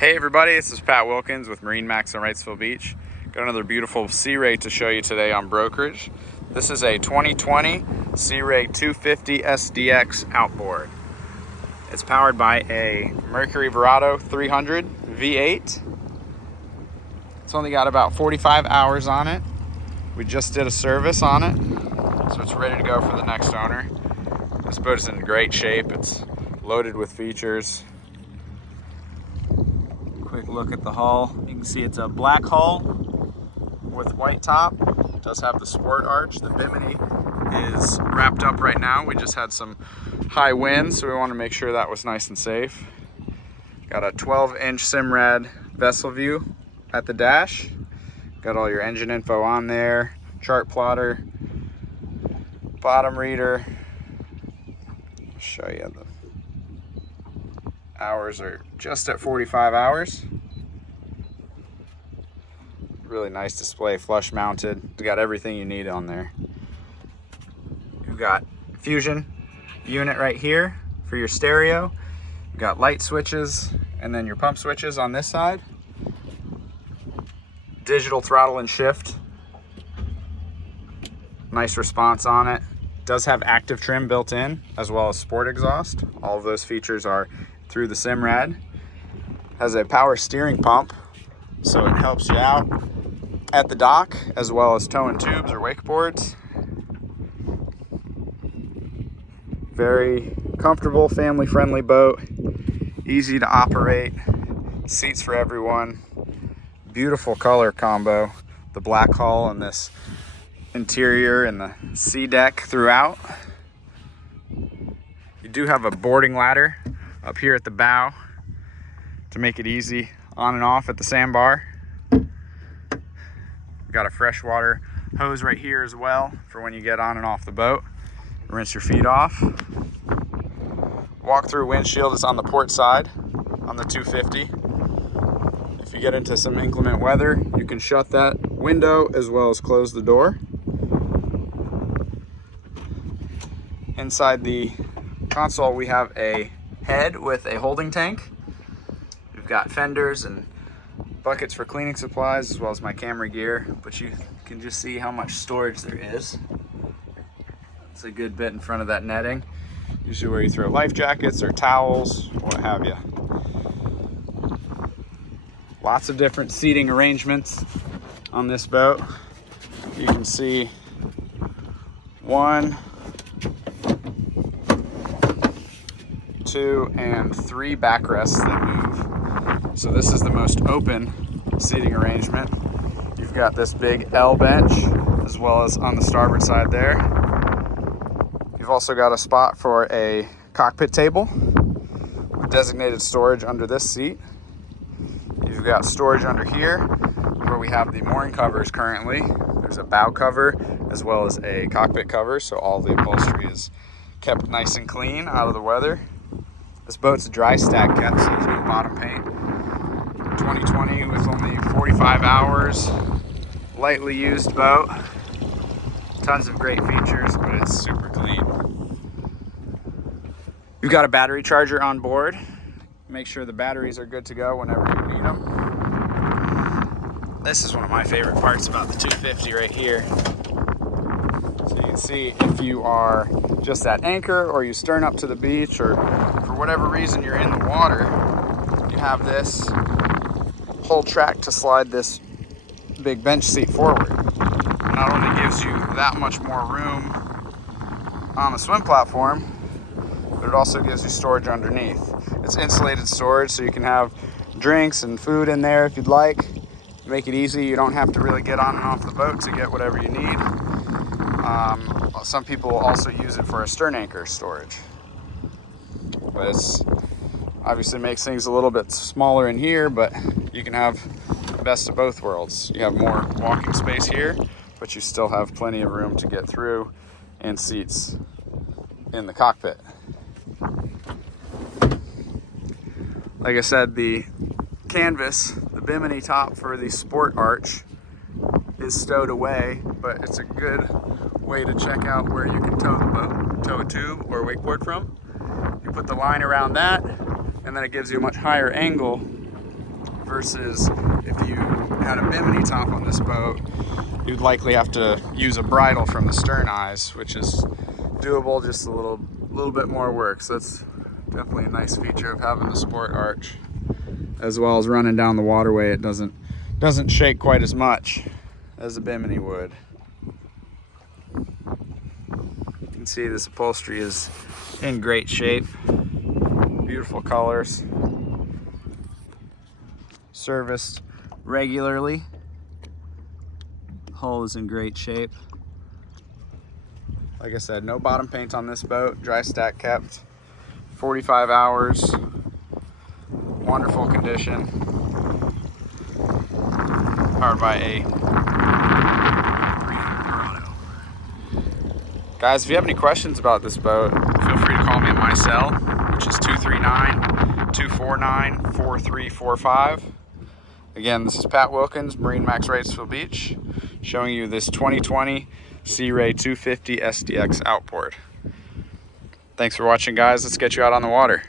Hey everybody, this is Pat Wilkins with MarineMax Wrightsville Beach. Got another beautiful Sea Ray to show you today on brokerage. This is a 2020 Sea Ray 250 SDX Outboard. It's powered by a Mercury Verado 300 V8. It's only got about 45 hours on it. We just did a service on it, so it's ready to go for the next owner. This boat is in great shape. It's loaded with features. Quick look at the hull. You can see it's a black hull with white top. It does have the sport arch. The bimini is wrapped up right now. We just had some high winds, so we want to make sure that was nice and safe. Got a 12-inch Simrad vessel view at the dash. Got all your engine info on there, chart plotter, bottom reader. I'll show you the hours are just at 45 hours. Really nice display, flush mounted. You got everything you need on there. You've got fusion unit right here for your stereo. You've got light switches and then your pump switches on this side. Digital throttle and shift. Nice response on it. Does have active trim built in as well as sport exhaust. All of those features are through the Simrad. Has a power steering pump, so it helps you out at the dock as well as towing tubes or wakeboards. Very comfortable, family-friendly boat, easy to operate, seats for everyone. Beautiful color combo, the black hull and this interior and the SeaDek throughout. You do have a boarding ladder up here at the bow to make it easy on and off at the sandbar. We've got a freshwater hose right here as well for when you get on and off the boat. Rinse your feet off. Walk-through windshield is on the port side on the 250. If you get into some inclement weather, you can shut that window as well as close the door. Inside the console, we have a head with a holding tank. We've got fenders and buckets for cleaning supplies as well as my camera gear, but you can just see how much storage there is. It's a good bit in front of that netting, usually where you throw life jackets or towels, what have you. Lots of different seating arrangements on this boat. You can see 1, 2, and 3 backrests that move. So this is the most open seating arrangement. You've got this big L bench as well as on the starboard side there. You've also got a spot for a cockpit table with designated storage under this seat. You've got storage under here where we have the mooring covers currently. There's a bow cover as well as a cockpit cover, so all the upholstery is kept nice and clean out of the weather. This boat's dry stack kept, so there's no bottom paint. 2020 with only 45 hours, lightly used boat. Tons of great features, but it's super clean. You've got a battery charger on board. Make sure the batteries are good to go whenever you need them. This is one of my favorite parts about the 250 right here. So you can see if you are just at anchor or you stern up to the beach or for whatever reason you're in the water, you have this whole track to slide this big bench seat forward. It not only gives you that much more room on the swim platform, but it also gives you storage underneath. It's insulated storage, so you can have drinks and food in there if you'd like. Make it easy. You don't have to really get on and off the boat to get whatever you need. Some people also use it for a stern anchor storage. But it's obviously makes things a little bit smaller in here, but you can have the best of both worlds. You have more walking space here, but you still have plenty of room to get through and seats in the cockpit. Like I said, the canvas, the bimini top for the sport arch is stowed away, but it's a good way to check out where you can tow the boat, tow a tube or wakeboard from. You put the line around that, and then it gives you a much higher angle versus if you had a bimini top on this boat, you'd likely have to use a bridle from the stern eyes, which is doable, just a little bit more work. So that's definitely a nice feature of having the sport arch. As well as running down the waterway, it doesn't shake quite as much as a bimini would. You can see this upholstery is in great shape. Beautiful colors. Serviced regularly. Hull is in great shape. Like I said, no bottom paint on this boat. Dry stack kept. 45 hours. Wonderful condition. Powered by a Mercury Verado. Guys, if you have any questions about this boat, feel free to call me at my cell, which is 239-249-4345. Again, this is Pat Wilkins, MarineMax Wrightsville Beach, showing you this 2020 Sea Ray 250 SDX Outboard. Thanks for watching, guys. Let's get you out on the water.